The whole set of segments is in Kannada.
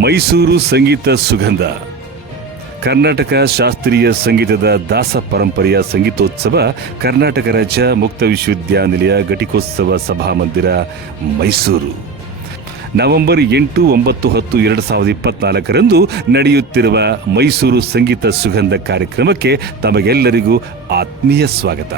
ಮೈಸೂರು ಸಂಗೀತ ಸುಗಂಧ ಕರ್ನಾಟಕ ಶಾಸ್ತ್ರೀಯ ಸಂಗೀತದ ದಾಸ ಪರಂಪರೆಯ ಸಂಗೀತೋತ್ಸವ ಕರ್ನಾಟಕ ರಾಜ್ಯ ಮುಕ್ತ ವಿಶ್ವವಿದ್ಯಾನಿಲಯ ಘಟಿಕೋತ್ಸವ ಸಭಾಮಂದಿರ ಮೈಸೂರು ನವೆಂಬರ್ 8, 9, 10, 2024ರಂದು ನಡೆಯುತ್ತಿರುವ ಮೈಸೂರು ಸಂಗೀತ ಸುಗಂಧ ಕಾರ್ಯಕ್ರಮಕ್ಕೆ ತಮಗೆಲ್ಲರಿಗೂ ಆತ್ಮೀಯ ಸ್ವಾಗತ.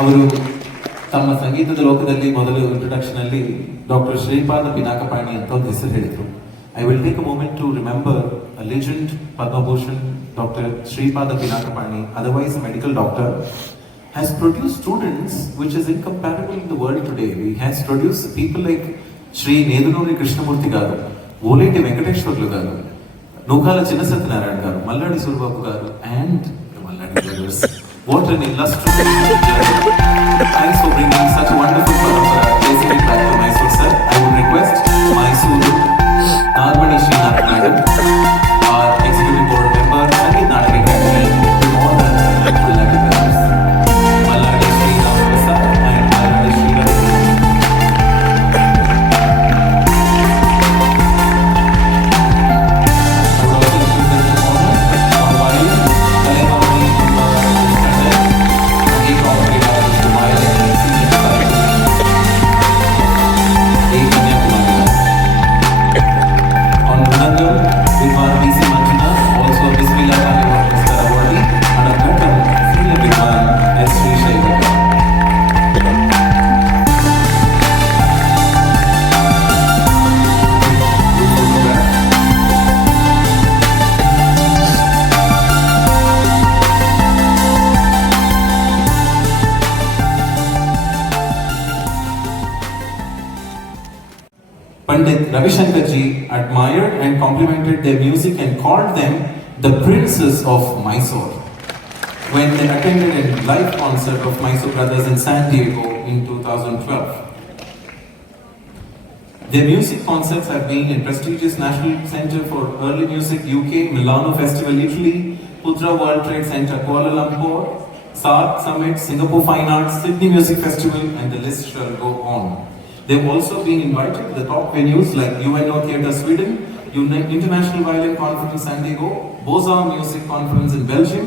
ಅವರು ತಮ್ಮ ಸಂಗೀತದ ಲೋಕದಲ್ಲಿ ಮೊದಲು ಇಂಟ್ರೊಡಕ್ಷನ್ ಅಲ್ಲಿ ಡಾಕ್ಟರ್ ಶ್ರೀಪಾದ ಪಿನಾಕಪಾಣಿ ಅಂತ ಒಂದು ಹೆಸರು ಹೇಳಿದ್ರು. I will take a moment to remember a legend Padma Bhushan doctor Shripada ಪಿನಾಕಪಾಣಿ, otherwise a medical doctor, has produced students which is incomparable in the world today. He has produced people like Shri Nedunuri Krishnamurti garu, Voleti Venkateshwarlu garu, Nukala Chinnasatyanarayana garu, Malladi Surbabu garu, and the Malladi brothers. What an illustrious journey. Thanks for bringing such a wonderful parampara, placing it back to Mysore, sir. I would request Mysore Nagmani Srinath Madam, our Executive Board Member, Sangeet Natak Academy, to honor Malladi brothers. Malladi Sri Ram Prasad and Malladi Sri Ram. I would also request them to honor our violin, Kalaivaani on Mridangam, Vidwan B.C. Manjunath, also Bismillah Khan Mr. Awadi, and on Ghattam, Senior Vidwan S. Sri Shaikar. Pandit Ravi Shankar ji admired and complimented their music and called them the princes of Mysore when they attended a live concert of Mysore Brothers in San Diego in 2012. Their music concerts have been in prestigious National Center for Early Music UK, Milano Festival Italy, Putra World Trade Center Kuala Lumpur, SARC Summit, Singapore Fine Arts, Sydney Music Festival, and the list shall go on. They've also been invited to the top venues like UNO Theatre Sweden, International Violin Conference San Diego, Beaux Arts Music Conference in Belgium,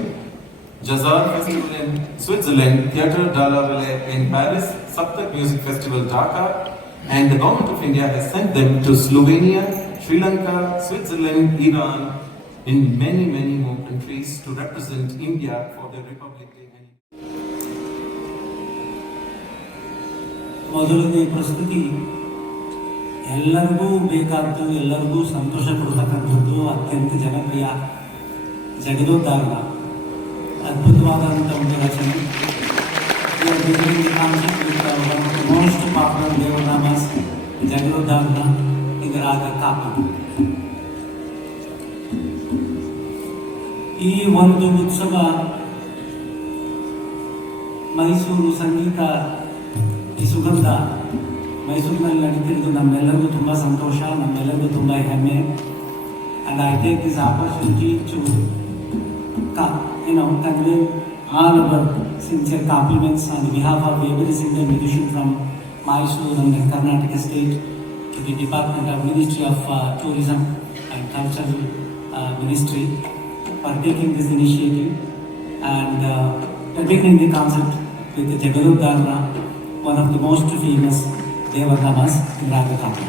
Jazar Festival in Switzerland, Theatre de la Vallée in Paris, Saptak Music Festival Dhaka, and the Government of India has sent them to Slovenia, Sri Lanka, Switzerland, Iran, in many, many more countries to represent India for their Republic Day. ಮೊದಲನೇ ಪ್ರಸ್ತುತಿ ಎಲ್ಲರಿಗೂ ಬೇಕಾದ್ದು, ಎಲ್ಲರಿಗೂ ಸಂತೋಷ ಕೊಡ್ತಕ್ಕಂಥದ್ದು, ಅತ್ಯಂತ ಜನಪ್ರಿಯ ಜಗದೋದ್ಧಾರಣ. ಅದ್ಭುತವಾದಂಥ ಒಂದು ರಚನೆ. ಮೋಸ್ಟ್ ಪಾಪ್ಯುಲರ್ ದೇವನಾಮಸ್ ಜಗದೋದ್ಧಾರಣ, ಇದರಾಗ ಕಾಪಿ. ಈ ಒಂದು ಉತ್ಸವ ಮೈಸೂರು ಸಂಗೀತ ಈ ಸುಗಂಧ ಮೈಸೂರಿನಲ್ಲಿ ನಡೀತಿರೋದು ನಮ್ಮೆಲ್ಲರಿಗೂ ತುಂಬ ಸಂತೋಷ, ನಮ್ಮೆಲ್ಲರಿಗೂ ತುಂಬ ಹೆಮ್ಮೆ. And I take this opportunity to convey all our sincere compliments on behalf of every single musician from Mysore and the Karnataka state to the Department of Ministry of Tourism and Cultural Ministry for taking this initiative and beginning the concert with the Jagadoddharana, one of the most famous Devanamas in Ragakama.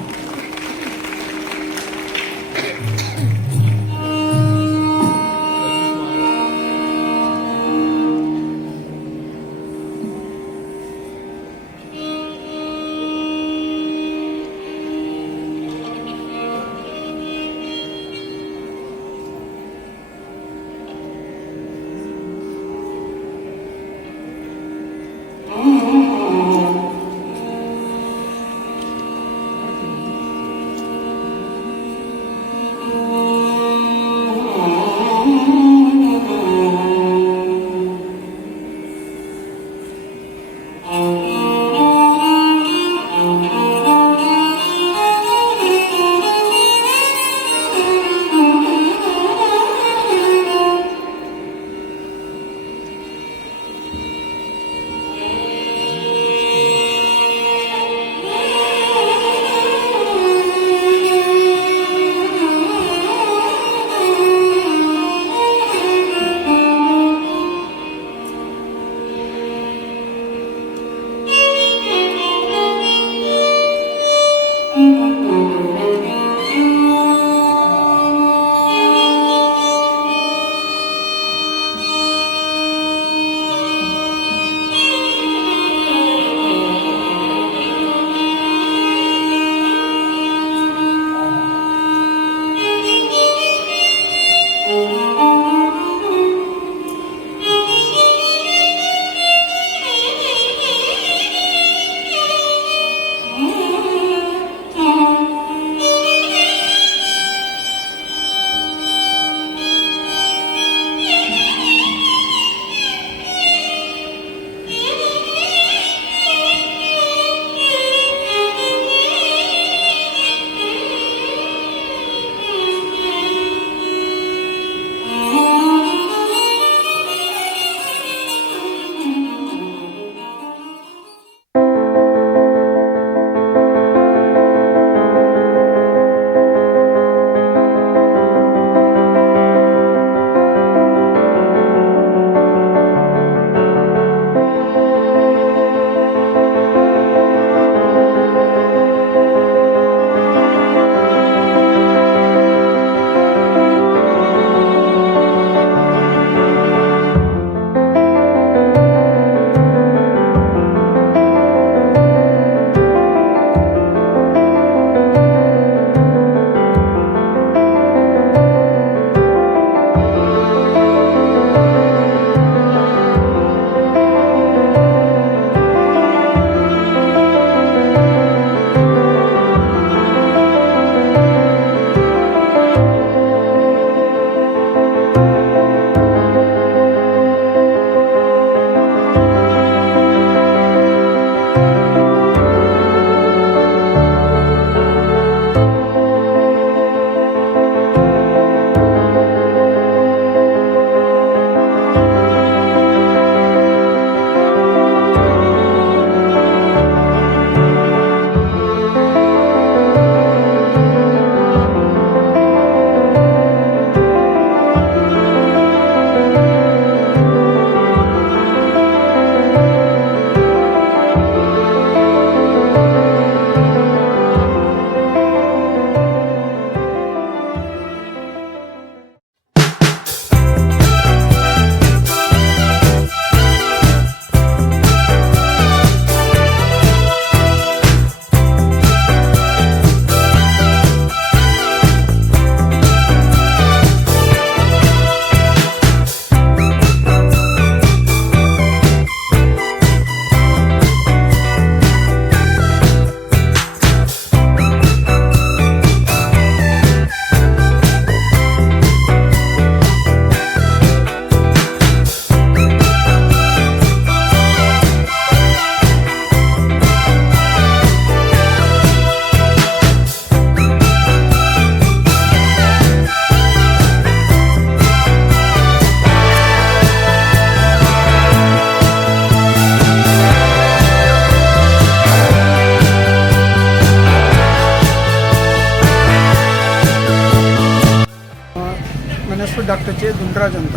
Doctor J Dundaraj ಅಂತ.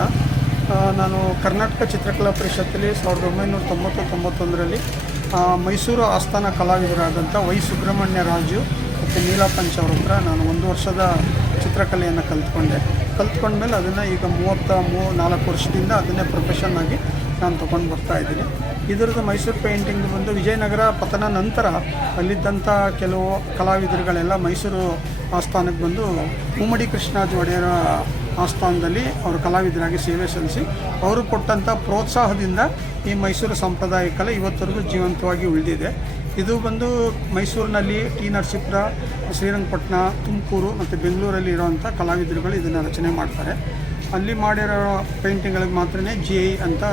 ನಾನು ಕರ್ನಾಟಕ ಚಿತ್ರಕಲಾ ಪರಿಷತ್ತಲ್ಲಿ 1990-91ರಲ್ಲಿ ಮೈಸೂರು ಆಸ್ಥಾನ ಕಲಾವಿದರಾದಂಥ ವೈ ಸುಬ್ರಹ್ಮಣ್ಯ ರಾಜು ಮತ್ತು ನೀಲಾ ಪಂಚ್ ಅವ್ರ ಹತ್ರ ನಾನು 1 ವರ್ಷದ ಚಿತ್ರಕಲೆಯನ್ನು ಕಲ್ತ್ಕೊಂಡ್ಮೇಲೆ ಅದನ್ನು ಈಗ 34 ವರ್ಷದಿಂದ ಅದನ್ನೇ ಪ್ರೊಫೆಷನ್ ಆಗಿ ನಾನು ತೊಗೊಂಡು ಬರ್ತಾಯಿದ್ದೀನಿ. ಇದರದ್ದು ಮೈಸೂರು ಪೇಂಟಿಂಗ್ ಬಂದು ವಿಜಯನಗರ ಪತನ ನಂತರ ಅಲ್ಲಿದ್ದಂಥ ಕೆಲವು ಕಲಾವಿದರುಗಳೆಲ್ಲ ಮೈಸೂರು ಆಸ್ಥಾನಕ್ಕೆ ಬಂದು ಮುಮ್ಮಡಿ ಕೃಷ್ಣಾಜ್ ಒಡೆಯರ ಆಸ್ಥಾನದಲ್ಲಿ ಅವರು ಕಲಾವಿದರಾಗಿ ಸೇವೆ ಸಲ್ಲಿಸಿ ಅವರು ಕೊಟ್ಟಂಥ ಪ್ರೋತ್ಸಾಹದಿಂದ ಈ ಮೈಸೂರು ಸಂಪ್ರದಾಯ ಕಲೆ ಇವತ್ತರೆಗೂ ಜೀವಂತವಾಗಿ ಉಳಿದಿದೆ. ಇದು ಬಂದು ಮೈಸೂರಿನಲ್ಲಿ ಟಿ ನರಸೀಪುರ, ಶ್ರೀರಂಗಪಟ್ಟಣ, ತುಮಕೂರು ಮತ್ತು ಬೆಂಗಳೂರಲ್ಲಿ ಇರೋವಂಥ ಕಲಾವಿದರುಗಳು ಇದನ್ನು ರಚನೆ ಮಾಡ್ತಾರೆ. ಅಲ್ಲಿ ಮಾಡಿರೋ ಪೇಂಟಿಂಗ್ಗಳಿಗೆ ಮಾತ್ರ GI ಅಂತ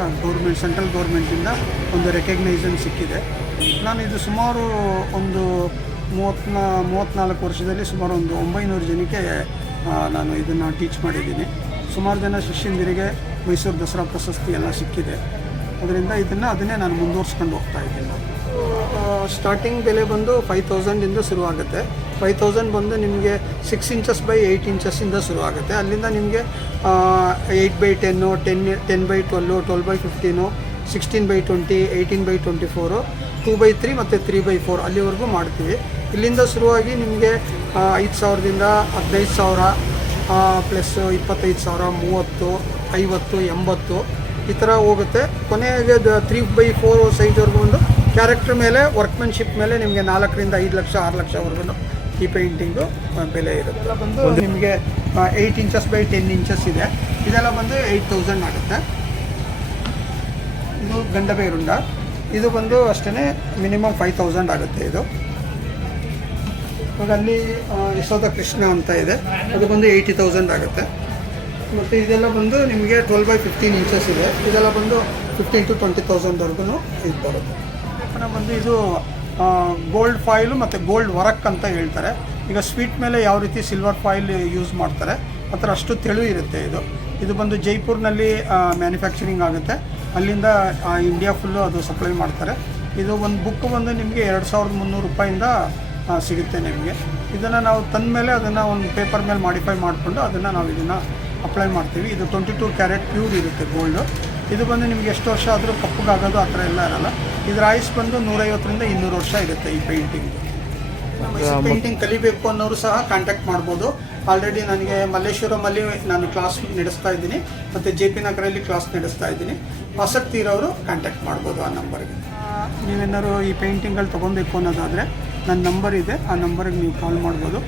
ಸೆಂಟ್ರಲ್ ಗೌರ್ಮೆಂಟಿಂದ ಒಂದು ರೆಕಗ್ನೈಸೇಷನ್ ಸಿಕ್ಕಿದೆ. ನಾನು ಇದು ಸುಮಾರು ಒಂದು 34 ವರ್ಷದಲ್ಲಿ ಸುಮಾರು ಒಂದು 900 ಜನಕ್ಕೆ ನಾನು ಇದನ್ನು ಟೀಚ್ ಮಾಡಿದ್ದೀನಿ. ಸುಮಾರು ಜನ ಶಿಷ್ಯಂದಿರಿಗೆ ಮೈಸೂರು ದಸರಾ ಪ್ರಶಸ್ತಿ ಎಲ್ಲ ಸಿಕ್ಕಿದೆ. ಅದರಿಂದ ಅದನ್ನೇ ನಾನು ಮುಂದುವರ್ಸ್ಕೊಂಡು ಹೋಗ್ತಾ ಇದ್ದೀನಿ. ಸ್ಟಾರ್ಟಿಂಗ್ ಬೆಲೆ ಬಂದು 5000 ಶುರುವಾಗುತ್ತೆ. 5000 ಬಂದು ನಿಮಗೆ 6 ಇಂಚಸ್ ಬೈ 8 ಇಂಚಸ್ಸಿಂದ ಶುರುವಾಗುತ್ತೆ. ಅಲ್ಲಿಂದ ನಿಮಗೆ 8x10, 10x12, 12x15, 16x20, 18x24, 2x3 ಮತ್ತು 3x4 ಅಲ್ಲಿವರೆಗೂ ಮಾಡ್ತೀವಿ. ಇಲ್ಲಿಂದ ಶುರುವಾಗಿ ನಿಮಗೆ 5000ದಿಂದ 15000 ಪ್ಲಸ್ 25000, 30, 50, 80 ಈ ಥರ ಹೋಗುತ್ತೆ. ಕೊನೆಗೆ 3x4 ಸೈಜ್ವರೆಗೂ ಒಂದು ಕ್ಯಾರೆಕ್ಟರ್ ಮೇಲೆ, ವರ್ಕ್ಮೆನ್ಶಿಪ್ ಮೇಲೆ ನಿಮಗೆ 4ರಿಂದ 5 ಲಕ್ಷ 6 ಲಕ್ಷವರೆಗೂ ಈ ಪೇಂಟಿಂಗು ಬೆಲೆ ಇರುತ್ತೆ. ಬಂದು ನಿಮಗೆ 8 ಇಂಚಸ್ ಬೈ 10 ಇಂಚಸ್ ಇದೆ. ಇದೆಲ್ಲ ಬಂದು 8000 ಆಗುತ್ತೆ. ಇದು ಗಂಡಬೇರುಂಡ, ಇದು ಬಂದು ಅಷ್ಟೇ ಮಿನಿಮಮ್ 5000 ಆಗುತ್ತೆ. ಇದು ಇವಾಗ ಅಲ್ಲಿ ಯಶೋಧ ಕೃಷ್ಣ ಅಂತ ಇದೆ, ಅದು ಬಂದು 80,000 ಆಗುತ್ತೆ. ಮತ್ತು ಇದೆಲ್ಲ ಬಂದು ನಿಮಗೆ 12x15 ಇಂಚಸ್ ಇದೆ. ಇದೆಲ್ಲ ಬಂದು 15,000 to 20,000ವರೆಗೂ ಇದು ಬರುತ್ತೆ. ಬಂದು ಇದು ಗೋಲ್ಡ್ ಫಾಯಿಲು ಮತ್ತು ಗೋಲ್ಡ್ ವರ್ಕ್ ಅಂತ ಹೇಳ್ತಾರೆ. ಈಗ ಸ್ವೀಟ್ ಮೇಲೆ ಯಾವ ರೀತಿ ಸಿಲ್ವರ್ ಫಾಯಿಲ್ ಯೂಸ್ ಮಾಡ್ತಾರೆ ಆ ಥರ ಅಷ್ಟು ತೆಳು ಇರುತ್ತೆ. ಇದು ಬಂದು ಜೈಪುರ್ನಲ್ಲಿ ಮ್ಯಾನುಫ್ಯಾಕ್ಚರಿಂಗ್ ಆಗುತ್ತೆ. ಅಲ್ಲಿಂದ ಇಂಡಿಯಾ ಫುಲ್ಲು ಅದು ಸಪ್ಲೈ ಮಾಡ್ತಾರೆ. ಇದು ಒಂದು ಬುಕ್ ಬಂದು ನಿಮಗೆ 2300 ರೂಪಾಯಿಂದ ಸಿಗುತ್ತೆ ನಿಮಗೆ. ಇದನ್ನು ನಾವು ತಂದ ಮೇಲೆ ಅದನ್ನು ಒಂದು ಪೇಪರ್ ಮೇಲೆ ಮಾಡಿಫೈ ಮಾಡಿಕೊಂಡು ನಾವು ಇದನ್ನು ಅಪ್ಲೈ ಮಾಡ್ತೀವಿ. ಇದು 22 ಕ್ಯಾರೆಟ್ ಪ್ಯೂರ್ ಇರುತ್ತೆ ಗೋಲ್ಡು. ಇದು ಬಂದು ನಿಮಗೆ ಎಷ್ಟು ವರ್ಷ ಆದರೂ ಕಪ್ಪಗಾಗೋದು ಆ ಥರ ಎಲ್ಲ ಇರಲ್ಲ. ಇದರ ಆಯುಸ್ ಬಂದು 150ರಿಂದ 200 ವರ್ಷ ಇರುತ್ತೆ ಈ ಪೇಂಟಿಂಗ್. ಪೇಂಟಿಂಗ್ ಕಲಿಬೇಕು ಅನ್ನೋರು ಸಹ ಕಾಂಟ್ಯಾಕ್ಟ್ ಮಾಡ್ಬೋದು. ಆಲ್ರೆಡಿ ನನಗೆ ಮಲ್ಲೇಶ್ವರಮಲ್ಲಿ ನಾನು ಕ್ಲಾಸ್ ನಡೆಸ್ತಾ ಇದ್ದೀನಿ ಮತ್ತು JP ನಗರಲ್ಲಿ ಕ್ಲಾಸ್ ನಡೆಸ್ತಾ ಇದ್ದೀನಿ. ಆಸಕ್ತಿ ಇರೋರು ಕಾಂಟ್ಯಾಕ್ಟ್ ಮಾಡ್ಬೋದು ಆ ನಂಬರ್ಗೆ. ನೀವೇನಾದ್ರು ಈ ಪೇಂಟಿಂಗ್ಗಳು ತೊಗೊಬೇಕು ಅನ್ನೋದಾದರೆ ನನ್ನ ನಂಬರ್ ಇದೆ, ಆ ನಂಬರಿಗೆ ನೀವು ಕಾಲ್ ಮಾಡ್ಬೋದು.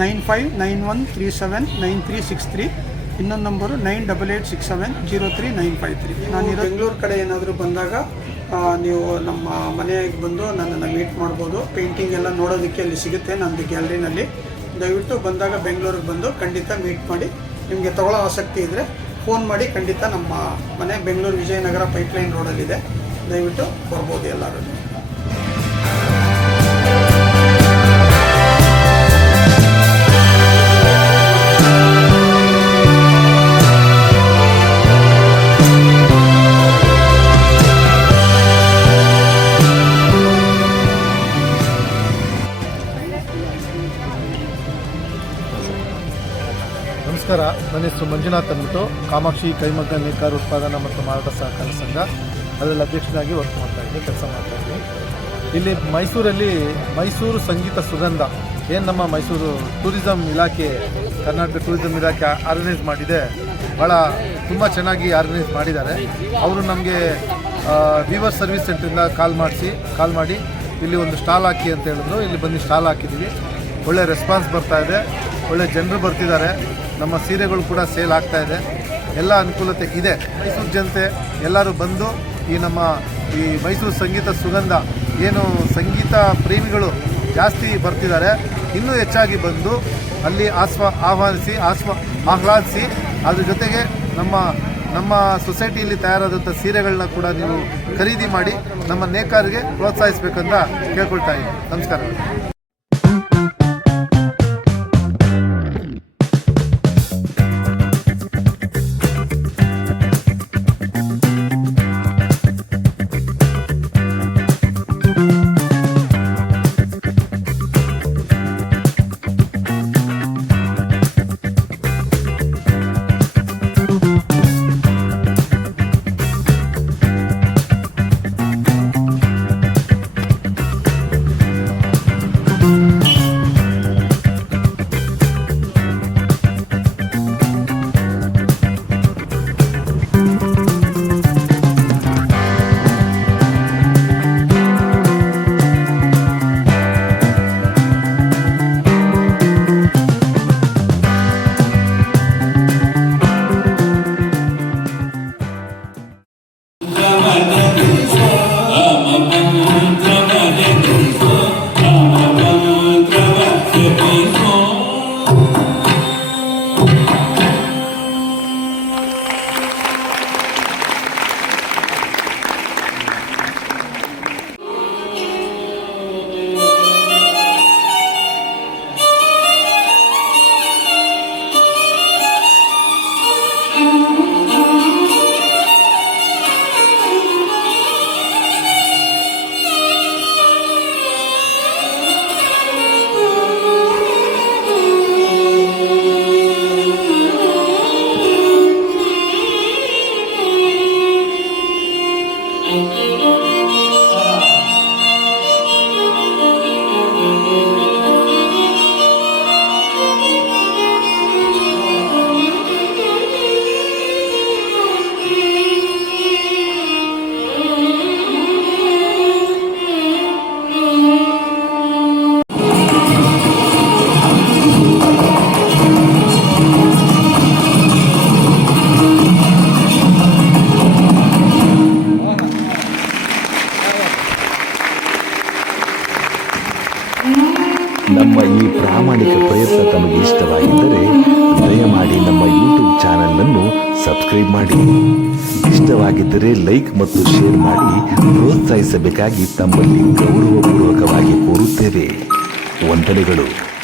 9591379363. ಇನ್ನೊಂದು ನಂಬರು 9886703953. ನಾನು ಬೆಂಗಳೂರು ಕಡೆ ಏನಾದರೂ ಬಂದಾಗ ನೀವು ನಮ್ಮ ಮನೆಗೆ ಬಂದು ನನ್ನನ್ನು ಮೀಟ್ ಮಾಡ್ಬೋದು. ಪೇಂಟಿಂಗ್ ಎಲ್ಲ ನೋಡೋದಕ್ಕೆ ಅಲ್ಲಿ ಸಿಗುತ್ತೆ ನಮ್ಮದು ಗ್ಯಾಲರಿನಲ್ಲಿ. ದಯವಿಟ್ಟು ಬಂದಾಗ ಬೆಂಗಳೂರಿಗೆ ಬಂದು ಖಂಡಿತ ಮೀಟ್ ಮಾಡಿ. ನಿಮಗೆ ತಗೊಳ್ಳೋ ಆಸಕ್ತಿ ಇದ್ದರೆ ಫೋನ್ ಮಾಡಿ. ಖಂಡಿತ ನಮ್ಮ ಮನೆ ಬೆಂಗಳೂರು ವಿಜಯನಗರ ಪೈಪ್ಲೈನ್ ರೋಡಲ್ಲಿದೆ. ದಯವಿಟ್ಟು ಬರ್ಬೋದು ಎಲ್ಲರೂ. ನಮಸ್ಕಾರ, ನನ್ನ ಹೆಸರು ಮಂಜುನಾಥ್ ಅಂದ್ಬಿಟ್ಟು ಕಾಮಾಕ್ಷಿ ಕೈಮಗ್ಗ ನೇಕಾರ ಉತ್ಪಾದನಾ ಮತ್ತು ಮಾರಾಟ ಸಹಕಾರ ಸಂಘ ಅದರಲ್ಲಿ ಅಧ್ಯಕ್ಷನಾಗಿ ಕೆಲಸ ಮಾಡ್ತಾಯಿದ್ದೀನಿ. ಇಲ್ಲಿ ಮೈಸೂರಲ್ಲಿ ಮೈಸೂರು ಸಂಗೀತ ಸುಗಂಧ ಏನು ನಮ್ಮ ಮೈಸೂರು ಟೂರಿಸಂ ಇಲಾಖೆ, ಕರ್ನಾಟಕ ಟೂರಿಸಂ ಇಲಾಖೆ ಆರ್ಗನೈಸ್ ಮಾಡಿದೆ. ಭಾಳ ತುಂಬ ಚೆನ್ನಾಗಿ ಆರ್ಗನೈಸ್ ಮಾಡಿದ್ದಾರೆ. ಅವರು ನಮಗೆ ವೀವರ್ ಸರ್ವಿಸ್ ಸೆಂಟ್ರಿಂದ ಕಾಲ್ ಮಾಡಿ ಇಲ್ಲಿ ಒಂದು ಸ್ಟಾಲ್ ಹಾಕಿ ಅಂತ ಹೇಳಿದ್ರು. ಇಲ್ಲಿ ಬಂದು ಸ್ಟಾಲ್ ಹಾಕಿದ್ದೀವಿ. ಒಳ್ಳೆ ರೆಸ್ಪಾನ್ಸ್ ಬರ್ತಾ ಇದೆ, ಒಳ್ಳೆ ಜನರು ಬರ್ತಿದ್ದಾರೆ. ನಮ್ಮ ಸೀರೆಗಳು ಕೂಡ ಸೇಲ್ ಆಗ್ತಾ ಇದೆ. ಎಲ್ಲ ಅನುಕೂಲತೆ ಇದೆ. ಮೈಸೂರು ಜನತೆ ಎಲ್ಲರೂ ಬಂದು ಈ ಮೈಸೂರು ಸಂಗೀತ ಸುಗಂಧ ಏನು ಸಂಗೀತ ಪ್ರೇಮಿಗಳು ಜಾಸ್ತಿ ಬರ್ತಿದ್ದಾರೆ, ಇನ್ನೂ ಹೆಚ್ಚಾಗಿ ಬಂದು ಅಲ್ಲಿ ಆಹ್ಲಾದಿಸಿ ಅದ್ರ ಜೊತೆಗೆ ನಮ್ಮ ಸೊಸೈಟಿಯಲ್ಲಿ ತಯಾರಾದಂಥ ಸೀರೆಗಳನ್ನ ಕೂಡ ನೀವು ಖರೀದಿ ಮಾಡಿ ನಮ್ಮ ನೇಕಾರಿಗೆ ಪ್ರೋತ್ಸಾಹಿಸಬೇಕಂತ ಕೇಳ್ಕೊಳ್ತಾ ಇದ್ದೀನಿ. ನಮಸ್ಕಾರ. ನಮ್ಮ ಈ ಪ್ರಾಮಾಣಿಕ ಪ್ರಯತ್ನ ತಮಗೆ ಇಷ್ಟವಾಗಿದ್ದರೆ ದಯಮಾಡಿ ನಮ್ಮ ಯೂಟ್ಯೂಬ್ ಚಾನೆಲ್ ಸಬ್ಸ್ಕ್ರೈಬ್ ಮಾಡಿ. ಇಷ್ಟವಾಗಿದ್ದರೆ ಲೈಕ್ ಮತ್ತು ಶೇರ್ ಮಾಡಿ ಪ್ರೋತ್ಸಾಹಿಸಬೇಕಾಗಿ ತಮ್ಮಲ್ಲಿ ಗೌರವಪೂರ್ವಕವಾಗಿ ಕೋರುತ್ತೇವೆ. ವಂದನೆಗಳು.